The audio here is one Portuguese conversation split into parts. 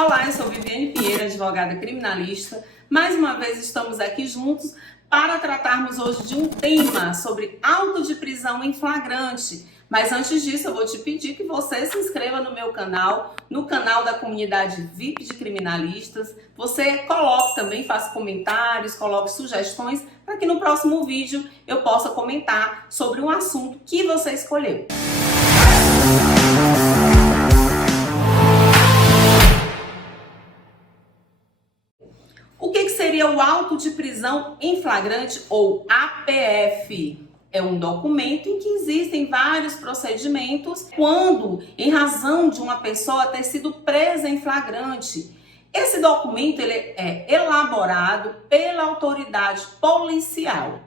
Olá, eu sou Viviane Pinheiro, advogada criminalista. Mais uma vez estamos aqui juntos para tratarmos hoje de um tema sobre auto de prisão em flagrante. Mas antes disso, eu vou te pedir que você se inscreva no meu canal, no canal da comunidade VIP de criminalistas. Você coloque também, faça comentários, coloque sugestões para que no próximo vídeo eu possa comentar sobre um assunto que você escolheu. O que seria o auto de prisão em flagrante ou APF? É um documento em que existem vários procedimentos quando, em razão de uma pessoa ter sido presa em flagrante. Esse documento ele é elaborado pela autoridade policial.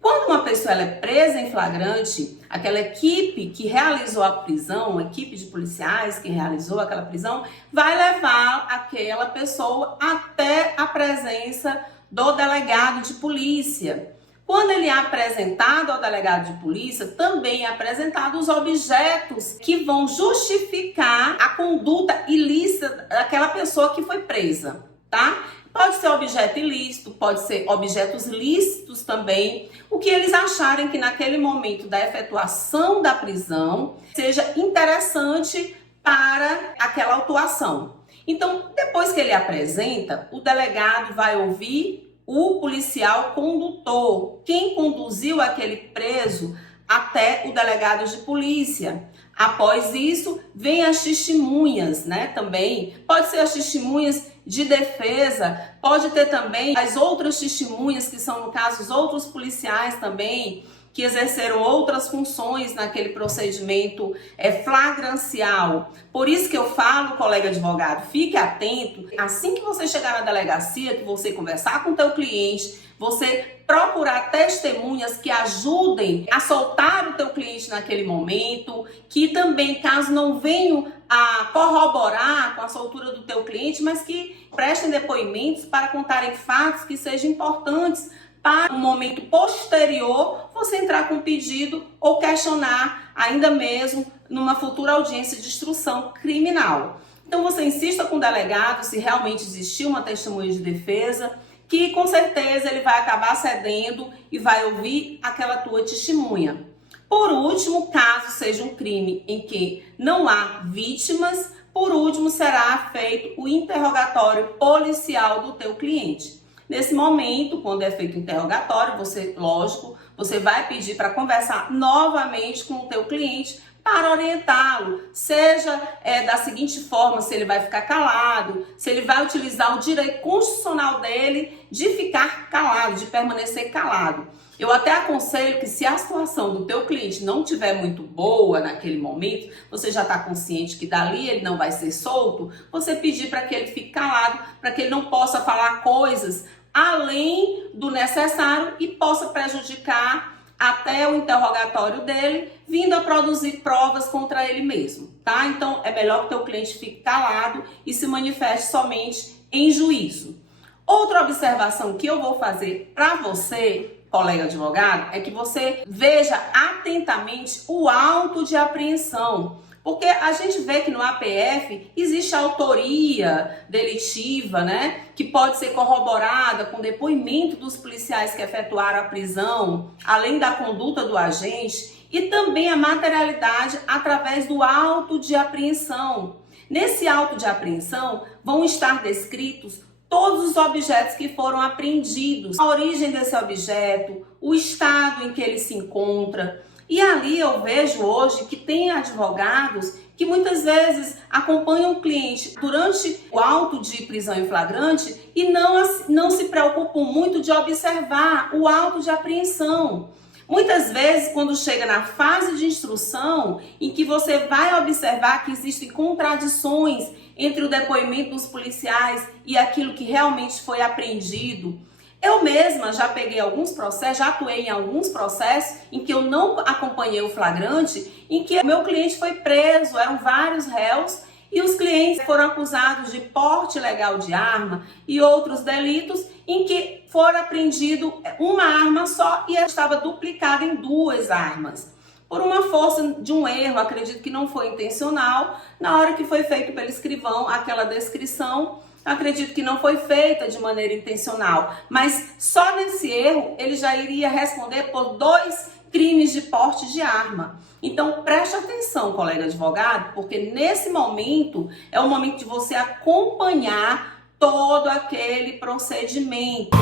Quando uma pessoa ela é presa em flagrante, aquela equipe que realizou a prisão, a equipe de policiais que realizou aquela prisão, vai levar aquela pessoa até a presença do delegado de polícia. Quando ele é apresentado ao delegado de polícia, também é apresentado os objetos que vão justificar a conduta ilícita daquela pessoa que foi presa, tá? Pode ser objeto ilícito, pode ser objetos lícitos também, o que eles acharem que naquele momento da efetuação da prisão seja interessante para aquela autuação. Então, depois que ele apresenta, o delegado vai ouvir o policial condutor, quem conduziu aquele preso até o delegado de polícia. Após isso, vem as testemunhas, né? Também pode ser as testemunhas de defesa, pode ter também as outras testemunhas, que são, no caso, os outros policiais também, que exerceram outras funções naquele procedimento flagrancial. Por isso que eu falo, colega advogado, fique atento. Assim que você chegar na delegacia, que você conversar com o teu cliente, você procurar testemunhas que ajudem a soltar o teu cliente naquele momento, que também, caso não venham a corroborar com a soltura do teu cliente, mas que prestem depoimentos para contarem fatos que sejam importantes para um momento posterior você entrar com pedido ou questionar ainda mesmo numa futura audiência de instrução criminal. Então você insista com o delegado se realmente existiu uma testemunha de defesa, que com certeza ele vai acabar cedendo e vai ouvir aquela tua testemunha. Por último, caso seja um crime em que não há vítimas, por último será feito o interrogatório policial do teu cliente. Nesse momento, quando é feito o interrogatório, você vai pedir para conversar novamente com o teu cliente para orientá-lo, seja da seguinte forma, se ele vai ficar calado, se ele vai utilizar o direito constitucional dele de ficar calado, de permanecer calado. Eu até aconselho que, se a situação do teu cliente não estiver muito boa naquele momento, você já está consciente que dali ele não vai ser solto, você pedir para que ele fique calado, para que ele não possa falar coisas além do necessário e possa prejudicar até o interrogatório dele, vindo a produzir provas contra ele mesmo, tá? Então, é melhor que o teu cliente fique calado e se manifeste somente em juízo. Outra observação que eu vou fazer para você, colega advogado, é que você veja atentamente o auto de apreensão. Porque a gente vê que no APF existe a autoria delitiva, né? Que pode ser corroborada com depoimento dos policiais que efetuaram a prisão, além da conduta do agente, e também a materialidade através do auto de apreensão. Nesse auto de apreensão vão estar descritos todos os objetos que foram apreendidos, a origem desse objeto, o estado em que ele se encontra. E ali eu vejo hoje que tem advogados que muitas vezes acompanham o cliente durante o auto de prisão em flagrante e não se preocupam muito de observar o auto de apreensão. Muitas vezes, quando chega na fase de instrução, em que você vai observar que existem contradições entre o depoimento dos policiais e aquilo que realmente foi apreendido. Eu mesma já peguei alguns processos, já atuei em alguns processos em que eu não acompanhei o flagrante, em que o meu cliente foi preso, eram vários réus, e os clientes foram acusados de porte ilegal de arma e outros delitos, em que foram apreendido uma arma só e estava duplicada em duas armas. por uma força de um erro, acredito que não foi intencional, na hora que foi feito pelo escrivão aquela descrição, acredito que não foi feita de maneira intencional, mas só nesse erro ele já iria responder por 2 crimes de porte de arma. Então preste atenção, colega advogado, porque nesse momento é o momento de você acompanhar todo aquele procedimento.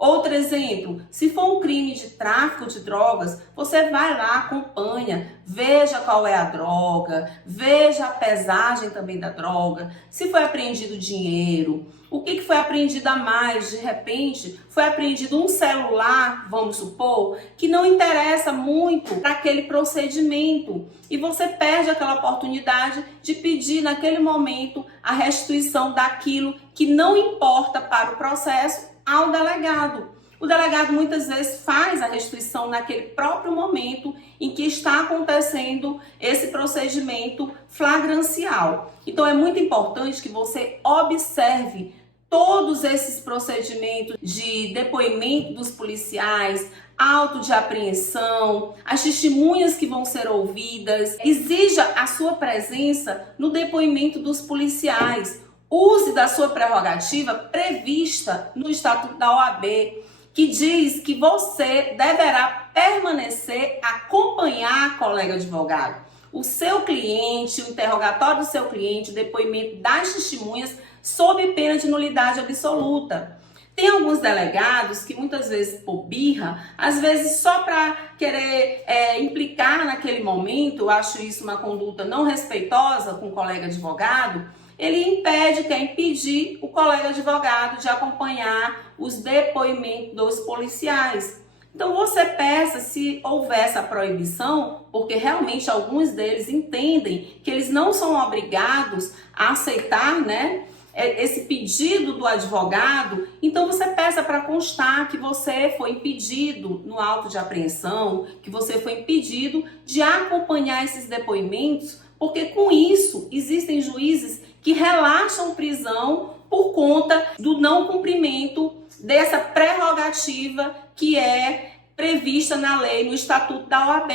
Outro exemplo, se for um crime de tráfico de drogas, você vai lá, acompanha, veja qual é a droga, veja a pesagem também da droga, se foi apreendido dinheiro, o que foi apreendido a mais, de repente foi apreendido um celular, vamos supor, que não interessa muito para aquele procedimento e você perde aquela oportunidade de pedir naquele momento a restituição daquilo que não importa para o processo ao delegado. O delegado muitas vezes faz a restituição naquele próprio momento em que está acontecendo esse procedimento flagrancial. Então é muito importante que você observe todos esses procedimentos de depoimento dos policiais, auto de apreensão, as testemunhas que vão ser ouvidas. Exija a sua presença no depoimento dos policiais. Use da sua prerrogativa prevista no Estatuto da OAB, que diz que você deverá permanecer, acompanhar, colega advogado, o seu cliente, o interrogatório do seu cliente, o depoimento das testemunhas, sob pena de nulidade absoluta. Tem alguns delegados que muitas vezes por birra, às vezes só para querer implicar naquele momento, eu acho isso uma conduta não respeitosa com o colega advogado, ele impede, quer impedir o colega advogado de acompanhar os depoimentos dos policiais. Então você peça se houver essa proibição, porque realmente alguns deles entendem que eles não são obrigados a aceitar, esse pedido do advogado. Então você peça para constar que você foi impedido no auto de apreensão, que você foi impedido de acompanhar esses depoimentos, porque com isso existem juízes que relaxam prisão por conta do não cumprimento dessa prerrogativa que é prevista na lei, no Estatuto da OAB.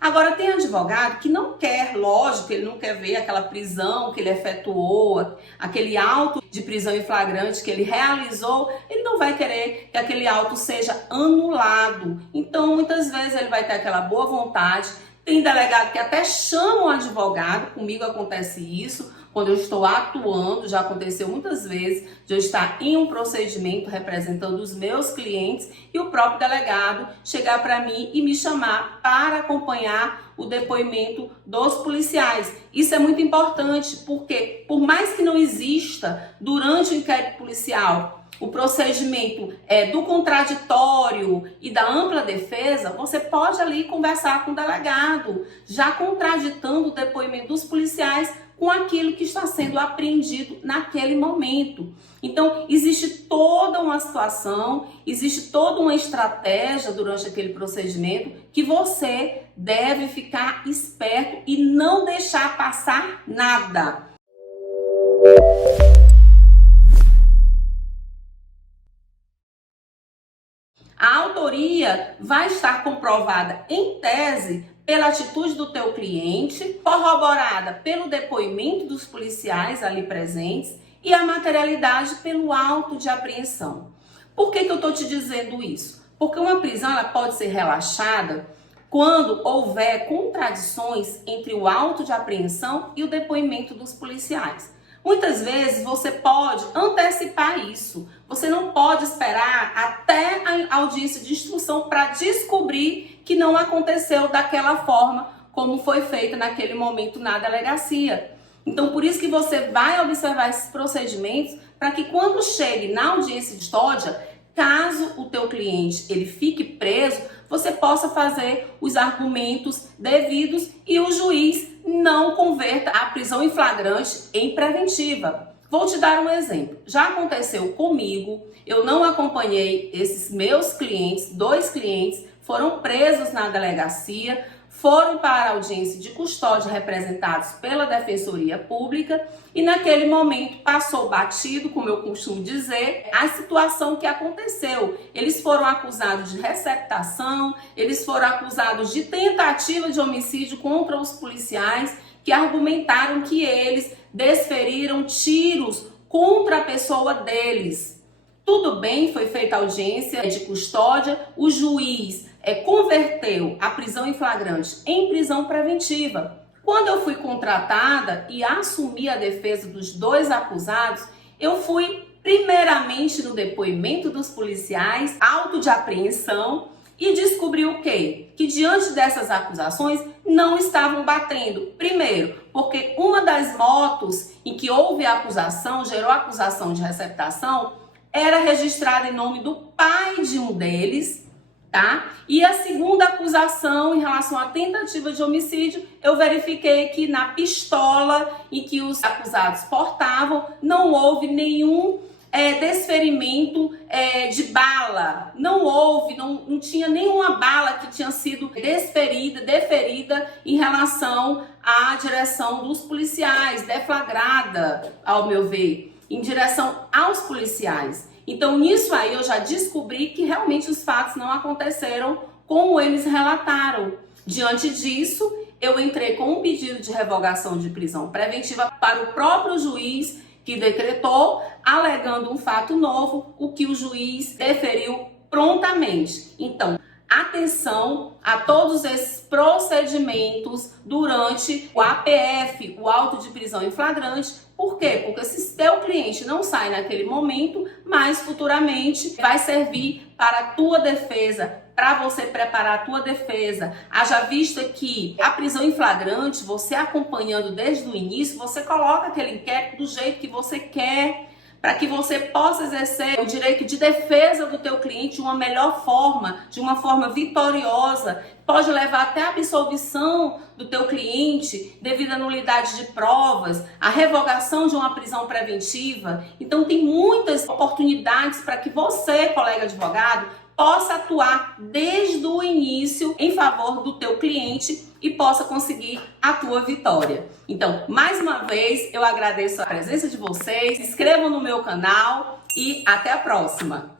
Agora, tem advogado que não quer, lógico, ele não quer ver aquela prisão que ele efetuou, aquele auto de prisão em flagrante que ele realizou, ele não vai querer que aquele auto seja anulado. Então, muitas vezes ele vai ter aquela boa vontade. Tem delegado que até chama o advogado, comigo acontece isso, quando eu estou atuando, já aconteceu muitas vezes de eu estar em um procedimento representando os meus clientes e o próprio delegado chegar para mim e me chamar para acompanhar o depoimento dos policiais. Isso é muito importante, porque por mais que não exista durante o inquérito policial o procedimento do contraditório e da ampla defesa, você pode ali conversar com o delegado, já contraditando o depoimento dos policiais com aquilo que está sendo apreendido naquele momento. Então, existe toda uma situação, existe toda uma estratégia durante aquele procedimento que você deve ficar esperto e não deixar passar nada. A autoria vai estar comprovada em tese pela atitude do teu cliente, corroborada pelo depoimento dos policiais ali presentes e a materialidade pelo auto de apreensão. Por que eu estou te dizendo isso? Porque uma prisão ela pode ser relaxada quando houver contradições entre o auto de apreensão e o depoimento dos policiais. Muitas vezes você pode antecipar isso. Você não pode esperar até a audiência de instrução para descobrir que não aconteceu daquela forma como foi feita naquele momento na delegacia. Então, por isso que você vai observar esses procedimentos para que quando chegue na audiência de custódia, caso o teu cliente ele fique preso, você possa fazer os argumentos devidos e o juiz não converta a prisão em flagrante em preventiva. Vou te dar um exemplo. Já aconteceu comigo, eu não acompanhei esses meus clientes, 2 clientes foram presos na delegacia, foram para a audiência de custódia representados pela Defensoria Pública e naquele momento passou batido, como eu costumo dizer, a situação que aconteceu. Eles foram acusados de receptação, eles foram acusados de tentativa de homicídio contra os policiais que argumentaram que eles desferiram tiros contra a pessoa deles. Tudo bem, foi feita a audiência de custódia, o juiz converteu a prisão em flagrante em prisão preventiva. Quando eu fui contratada e assumi a defesa dos dois acusados, eu fui primeiramente no depoimento dos policiais, auto de apreensão, e descobri o quê? Que diante dessas acusações não estavam batendo. Primeiro, porque uma das motos em que houve a acusação, gerou a acusação de receptação, era registrada em nome do pai de um deles, tá? E a segunda acusação em relação à tentativa de homicídio, eu verifiquei que na pistola em que os acusados portavam, não houve nenhum desferimento de bala. Não houve, não tinha nenhuma bala que tinha sido deferida em relação à direção dos policiais, deflagrada, ao meu ver, em direção aos policiais. Então, nisso aí eu já descobri que realmente os fatos não aconteceram como eles relataram. Diante disso, eu entrei com um pedido de revogação de prisão preventiva para o próprio juiz que decretou, alegando um fato novo, o que o juiz deferiu prontamente. Então, atenção a todos esses procedimentos durante o APF, o auto de prisão em flagrante. Por quê? Porque se teu cliente não sai naquele momento, mas futuramente vai servir para a tua defesa, para você preparar a tua defesa. Haja vista que a prisão em flagrante, você acompanhando desde o início, você coloca aquele inquérito do jeito que você quer, para que você possa exercer o direito de defesa do teu cliente de uma melhor forma, de uma forma vitoriosa. Pode levar até a absolvição do teu cliente devido à nulidade de provas, a revogação de uma prisão preventiva. Então tem muitas oportunidades para que você, colega advogado, possa atuar desde o início em favor do teu cliente e possa conseguir a tua vitória. Então, mais uma vez, eu agradeço a presença de vocês, se inscrevam no meu canal e até a próxima!